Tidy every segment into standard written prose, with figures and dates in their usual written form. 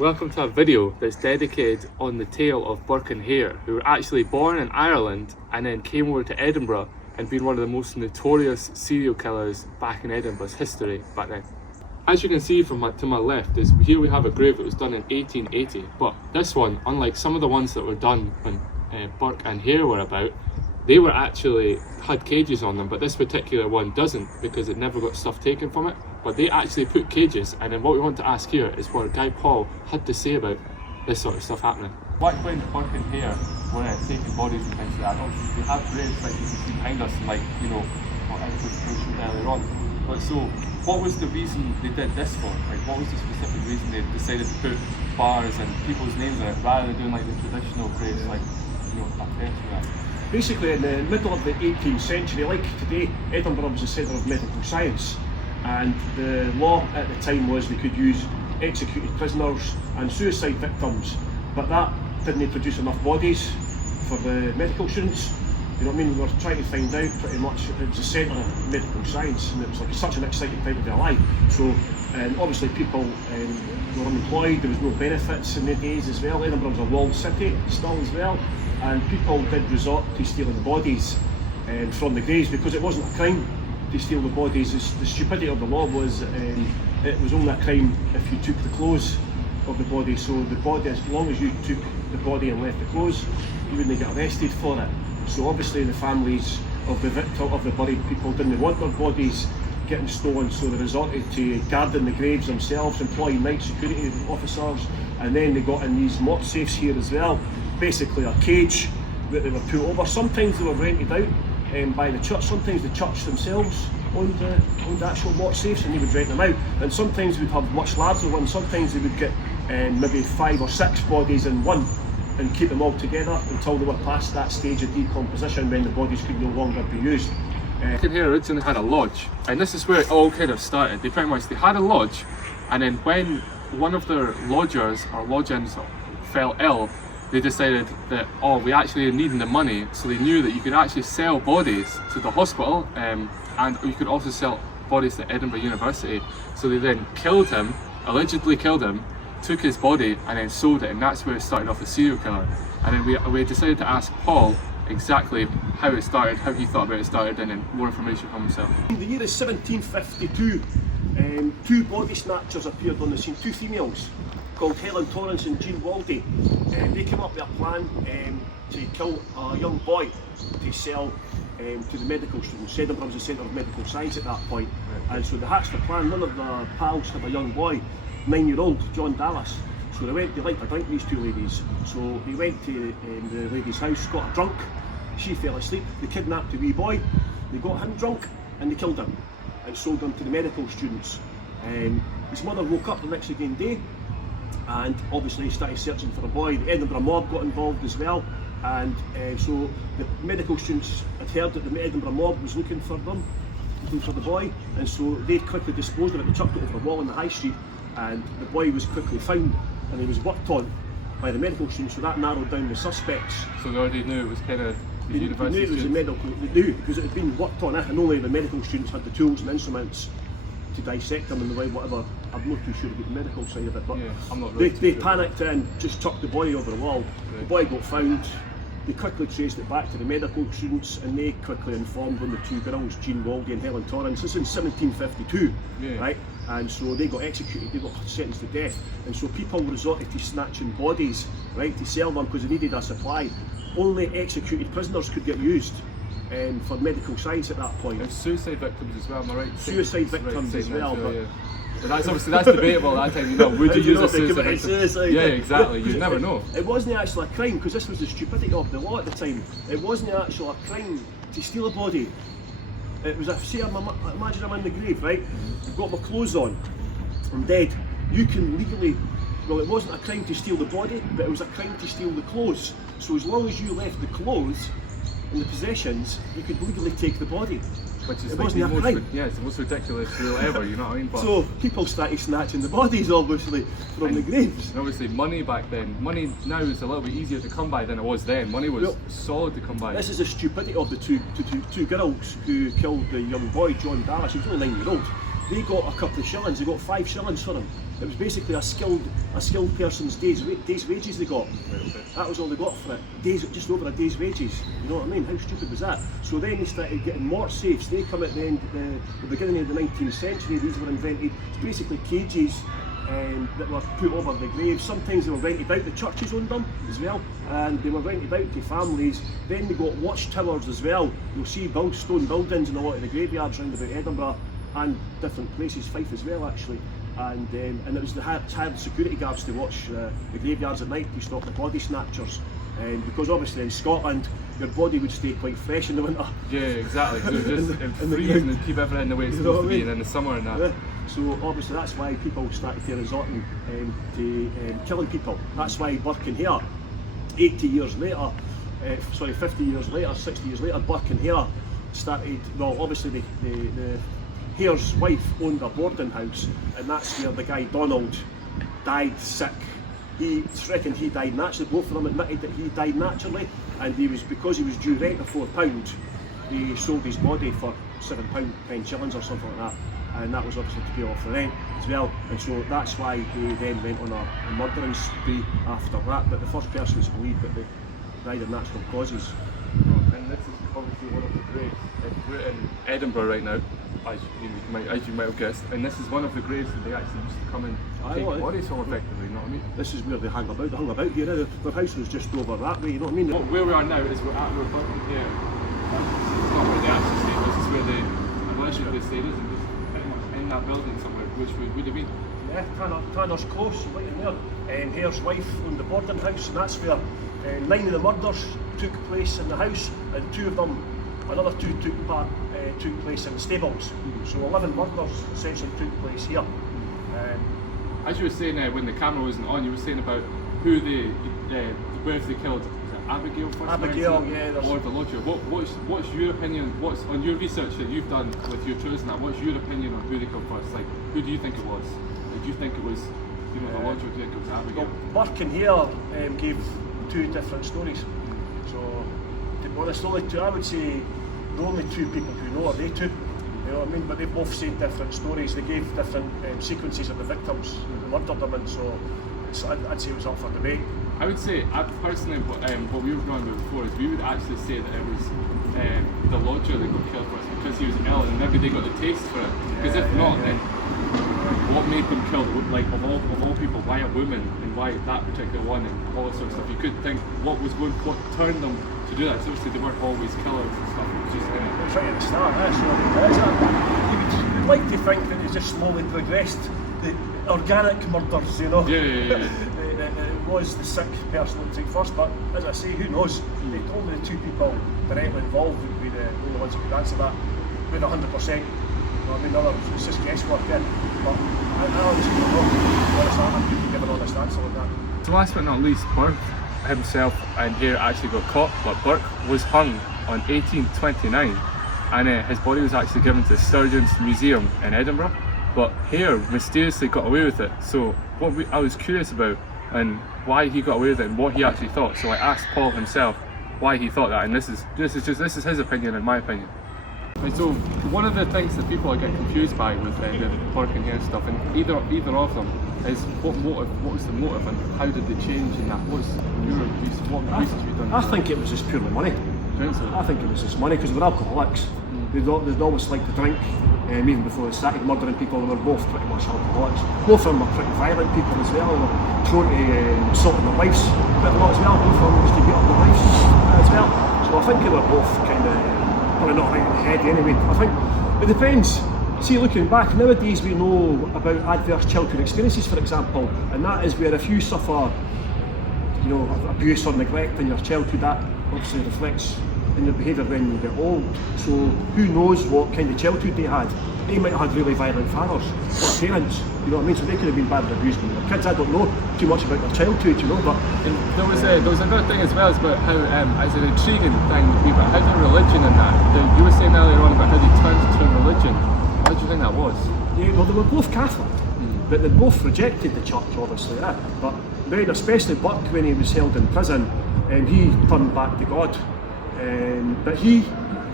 Welcome to a video that's dedicated on the tale of Burke and Hare, who were actually born in Ireland and then came over to Edinburgh and been one of the most notorious serial killers back in Edinburgh's history back then. As you can see to my left, here we have a grave that was done in 1880, but this one, unlike some of the ones that were done when Burke and Hare were about, they were actually had cages on them, but this particular one doesn't because it never got stuff taken from it. But they actually put cages, and then what we want to ask here is what Guy Paul had to say about this sort of stuff happening. Back when Burke and Hare were taking bodies and things like that, obviously they had graves like you can see behind us, and like, you know, what I was mentioned earlier on. But so, what was the reason they did this for? Like, what was the specific reason they decided to put bars and people's names on it rather than doing like the traditional graves, like, you know, a crest for that? Basically, in the middle of the 18th century, like today, Edinburgh was the centre of medical science, and the law at the time was they could use executed prisoners and suicide victims, but that didn't produce enough bodies for the medical students. You know what I mean? We were trying to find out pretty much. It was the centre of medical science, and it was like such an exciting time to be alive. So, and obviously people were unemployed, there was no benefits in the days as well. Edinburgh was a walled city still as well, and people did resort to stealing bodies from the graves because it wasn't a crime to steal the bodies. The stupidity of the law was it was only a crime if you took the clothes of the body. So the body, as long as you took the body and left the clothes, you wouldn't get arrested for it. So obviously the families of the victim, of the buried people, didn't want their bodies getting stolen, so they resorted to guarding the graves themselves, employing night security officers, and then they got in these mop safes here as well. Basically a cage that they were put over. Sometimes they were rented out by the church, sometimes the church themselves owned the actual mop safes and they would rent them out, and sometimes we'd have much larger ones. Sometimes they would get maybe 5 or 6 bodies in one and keep them all together until they were past that stage of decomposition when the bodies could no longer be used. Burke and Hare originally had a lodge, and this is where it all kind of started. They had a lodge, and then when one of their lodgers or lodgings fell ill, they decided that, oh, we actually needing the money, so they knew that you could actually sell bodies to the hospital, and you could also sell bodies to Edinburgh University. So they then killed him, allegedly killed him, took his body and then sold it, and that's where it started off as a serial killer. And then we decided to ask Paul exactly how it started, how he thought about it started, and then more information from himself. In the year of 1752, 2 body snatchers appeared on the scene, 2 females called Helen Torrance and Jean Waldy. They came up with a plan to kill a young boy to sell to the medical students. Edinburgh was the centre of medical science at that point, and so they hatched a plan. One of the pals had a young boy, 9-year-old John Dallas. So they liked a drink, these 2 ladies. So they went to the lady's house, got her drunk, she fell asleep, they kidnapped the wee boy, they got him drunk and they killed him and sold him to the medical students. His mother woke up the next again day and obviously started searching for the boy. The Edinburgh mob got involved as well, and so the medical students had heard that the Edinburgh mob was looking for them, looking for the boy, and so they quickly disposed of it. They chucked it over a wall in the high street, and the boy was quickly found and he was worked on by the medical students, so that narrowed down the suspects. So they already knew it was kind of the university. They knew it was the medical, they knew because it had been worked on, and only the medical students had the tools and instruments to dissect them in the way whatever. I'm not too sure about the medical side of it, but yeah, I'm not really they panicked and just chucked the boy over the wall. Right. The boy got found. They quickly traced it back to the medical students, and they quickly informed on the 2 girls, Jean Waldy and Helen Torrance. This is in 1752, right? And so they got executed, they got sentenced to death. And so people resorted to snatching bodies, right, to sell them because they needed a supply. Only executed prisoners could get used for medical science at that point. And suicide victims as well, am I right? Suicide victims as well. But that's obviously debatable at that time. You know, would you use a suicide? Yeah, exactly. You never know. It wasn't actually a crime because this was the stupidity of the law at the time. It wasn't actually a crime to steal a body. It was imagine I'm in the grave, right? I've got my clothes on. I'm dead. You can legally. Well, it wasn't a crime to steal the body, but it was a crime to steal the clothes. So as long as you left the clothes and the possessions, you could legally take the body. Which is it like wasn't a crime. It's the most ridiculous rule ever, you know what I mean? But so people started snatching the bodies, obviously, from the graves. And obviously money back then, money now is a little bit easier to come by than it was then. Money was solid to come by. This is the stupidity of the two girls who killed the young boy, John Dallas. He was only 9-year-old. they got a couple of shillings. They got 5 shillings for him. It was basically a skilled person's day's wages they got. That was all they got for it. Just over a day's wages. You know what I mean? How stupid was that? So then they started getting mortar safes. They come at the beginning of the 19th century. These were invented. It's basically cages that were put over the graves. Sometimes they were rented out. The churches owned them as well, and they were rented out to families. Then they got watchtowers as well. You'll see stone buildings in a lot of the graveyards around about Edinburgh and different places, Fife as well actually. And it was hired security guards to watch the graveyards at night to stop the body snatchers. Because obviously in Scotland your body would stay quite fresh in the winter. Yeah, exactly. So just freeze and keep everything the way it's supposed to be, and in the summer and that. Yeah. So obviously that's why people started to resort to killing people. That's why Burke and Hare, 50 years later, 60 years later, Burke and Hare started. Well, obviously the Hare's wife owned a boarding house, and that's where the guy Donald died sick. It's reckoned he died naturally. Both of them admitted that he died naturally, and because he was due rent of £4, he sold his body for £7, 10 shillings or something like that, and that was obviously to pay off the rent as well. And so that's why they then went on a murdering spree after that. But the first person to believe that they died of natural causes. And this is obviously one of the graves. We're in Edinburgh right now, as you might have guessed, and this is one of the graves that they actually used to come and take bodies from effectively, you know what I mean? This is where they hung about here. Their house was just over that way, you know what I mean? Where we are now is we're at Burke And Hare. It's not where they actually stayed, this is where they allegedly stayed, isn't it? Pretty much in that building somewhere, which would have been. Yeah, Tanner's Close, right in there. Hare's wife owned the boarding house, and that's where 9 of the murders took place in the house, and another two took place in the stables. So 11 murders essentially took place here. As you were saying when the camera wasn't on, you were saying about who where they killed. Abigail first? Abigail, yeah. Or the lodger. What's your opinion? What's on your research that you've done with your tours and that? What's your opinion on who they killed first? Like, who do you think it was? Do you think it was, the lodger? Do you think it was Abigail? Well, Burke and Hare gave 2 different stories. So, to be honest, I would say the only 2 people who know are they 2. You know what I mean? But they both said different stories. They gave different sequences of the victims who murdered them, and so I'd say it was up for debate. I would say, personally, what we were going with before is we would actually say that it was the lodger that got killed first because he was ill and maybe they got the taste for it. Because if not, then what made them kill? Like of all people, why a woman and why that particular one and all that sort of stuff? You could think what turned them to do that. So obviously they weren't always killers and stuff. It was just it's right at the start. You'd like to think that they just slowly progressed. The organic murders, you know. Yeah. It was the sick person that took first, but as I say, who knows? They told me the 2 people directly involved would be the only ones who could answer that with 100%. You know what I mean? It's just guesswork, yeah. But I honestly don't know. I couldn't give an honest answer on that. So last but not least, Burke himself and Hare actually got caught, but Burke was hung on 1829, and his body was actually given to Sturgeon's Museum in Edinburgh. But Hare mysteriously got away with it. So I was curious about and why he got away with it and what he actually thought. So I asked Paul himself why he thought that, and this is his opinion and my opinion. And so one of the things that people get confused by with the Burke and Hare stuff, and either of them, is what was the motive and how did they change, and that what research have you done? I think it was just purely money. I think it was just money because they were alcoholics. They'd always liked to drink. Even before they started murdering people, they were both pretty much alcoholics. Both of them were pretty violent people as well. They were prone to assaulting their wives quite a lot as well. Both of them used to beat up their wives as well. So I think they were both kind of probably not right in the head anyway. I think it depends. See, looking back, nowadays we know about adverse childhood experiences, for example, and that is where if you suffer, abuse or neglect in your childhood, that obviously reflects in their behaviour when you get old. So who knows what kind of childhood they had? They might have had really violent fathers or parents, you know what I mean? So they could have been badly abused when they were kids. I don't know too much about their childhood, but and there was another thing as well about how as an intriguing thing would be about how the religion and that. You were saying earlier on about how they turned to religion. What do you think that was? Yeah, well, they were both Catholic, but they both rejected the church, obviously. But then, especially Burke, when he was held in prison, he turned back to God. But he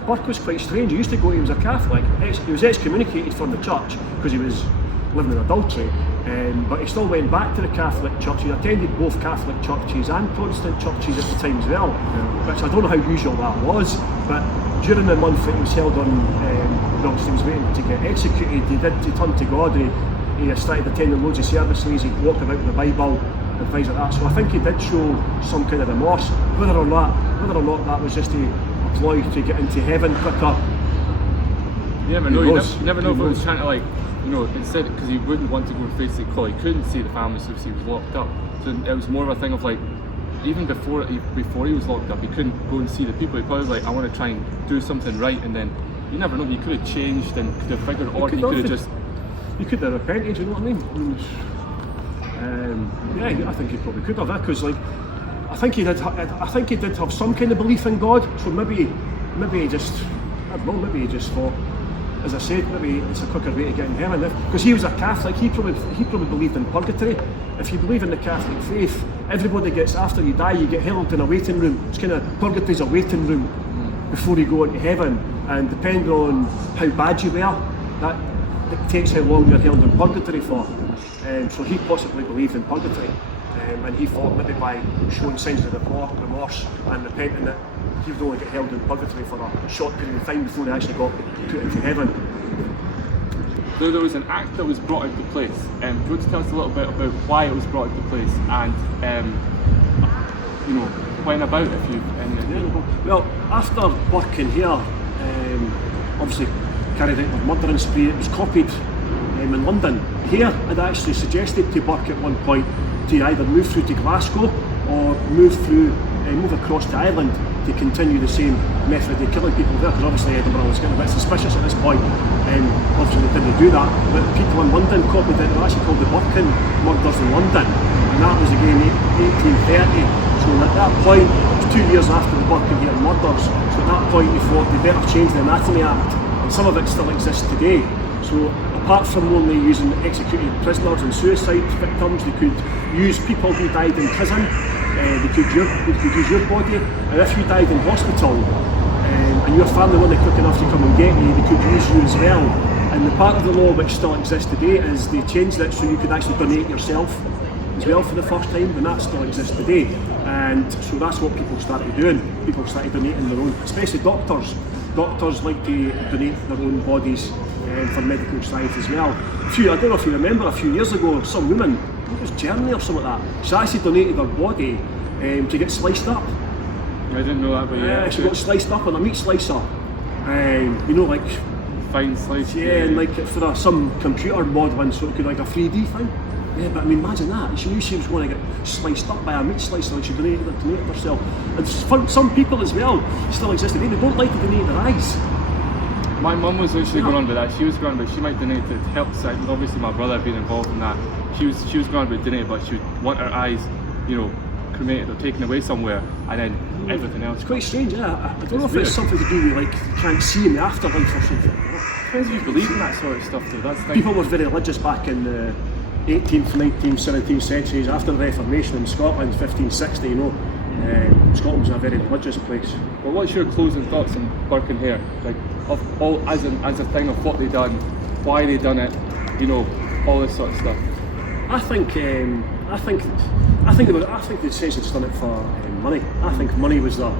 Burke was quite strange. He was a Catholic. He was excommunicated from the church because he was living in adultery. But he still went back to the Catholic Church. He attended both Catholic churches and Protestant churches at the time as well, which I don't know how usual that was, but during the month that he was held on, obviously he was waiting to get executed, he turned to God, he started attending loads of services, he walked about with the Bible and things like that, so I think he did show some kind of remorse. Whether or not that was just a ploy to get into heaven quicker. You never know, you never know if it was trying to, like, you know, instead, because he wouldn't want to go and face the call, he couldn't see the family so he was locked up. So it was more of a thing of like, even before he was locked up, he couldn't go and see the people. He probably was like, I want to try and do something right, and then you never know, he could have changed and could have figured out, he could have just... He could have repented, you know what I mean? Yeah, I think he probably could have, because like, I think he did have some kind of belief in God, so maybe he just, I don't know, maybe he just thought, as I said, maybe it's a quicker way to get in heaven. Because he was a Catholic, he probably believed in purgatory. If you believe in the Catholic faith, everybody gets, after you die, you get held in a waiting room. It's kind of, purgatory's a waiting room before you go into heaven. And depending on how bad you were, that dictates how long you're held in purgatory for. So he possibly believed in purgatory. And he thought maybe by showing signs of remorse and repenting that he would only get held in purgatory for a short period of time before he actually got put into heaven. There was an act that was brought into place. Do you want to tell us a little bit about why it was brought into place and you know, when about, if you... Well, after Burke and Hare obviously carried out their murdering spree, it was copied in London. Hare had actually suggested to Burke at one point to either move through to Glasgow or move across to Ireland to continue the same method of killing people there, because obviously Edinburgh was getting a bit suspicious at this point, and obviously they didn't do that, but people in London copied it. They were actually called the Burke murders in London, and that was again 1830, so at that point, it was 2 years after the Burke and Hare murders, so at that point they thought they better change the Anatomy Act, and some of it still exists today. So apart from only using executed prisoners and suicide victims, they could use people who died in prison, they could use your body, and if you died in hospital and your family weren't quick enough to come and get you, they could use you as well. And the part of the law which still exists today is they changed it so you could actually donate yourself as well for the first time, and that still exists today. And so that's what people started doing. People started donating their own, especially doctors. Doctors like to donate their own bodies for medical science as well. I don't know if you remember, a few years ago, some woman, I think it was Germany or something like that, she actually donated her body to get sliced up. I didn't know that, but yeah. She got sliced up on a meat slicer. You know, like... Fine slice. Yeah, and like for some computer modelling, so it could like a 3D thing. Yeah, but I mean, imagine that. She knew she was going to get sliced up by a meat slicer and she donated herself. And some people as well still exist today, they don't like to donate their eyes. My mum was actually going on with that. She was going on, but she might donate to help side. Obviously, my brother being involved in that. She was going on with donate, but she would want her eyes, you know, cremated or taken away somewhere, and then everything else. It's quite strange, yeah. I don't know if it's something to do with like you can't see in the afterlife or something. Depends if you believe in that sort of stuff, though. That's people were very religious back in the 18th, 19th, 17th centuries after the Reformation in Scotland, 1560. You know, Scotland was a very religious place. Well, what's your closing thoughts on Burke and Hare? Like, of all as a thing of what they done, why they done it, you know, all this sort of stuff. I think they essentially just done it for money. I think money was the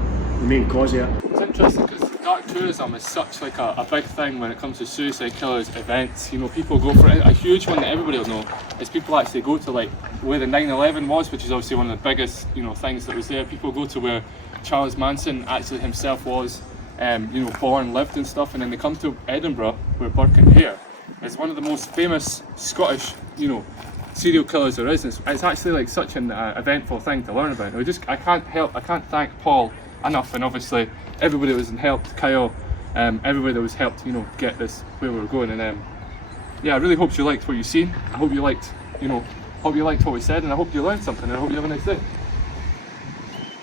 main cause of it. It's interesting because dark tourism is such like a big thing when it comes to suicide killers events. You know, people go for it. A huge one that everybody will know is people actually go to like where the 9/11 was, which is obviously one of the biggest, you know, things that was there. People go to where Charles Manson actually himself was, you know, born, lived and stuff, and then they come to Edinburgh where Burke and Hare is one of the most famous Scottish, you know, serial killers there is. It's actually like such an eventful thing to learn about. I can't thank Paul enough, and obviously everybody that was helped, Kyle, everybody that was helped, you know, get this where we were going. And yeah, I really hope you liked what you've seen. I hope you liked, you know, what we said, and I hope you learned something, and I hope you have a nice day.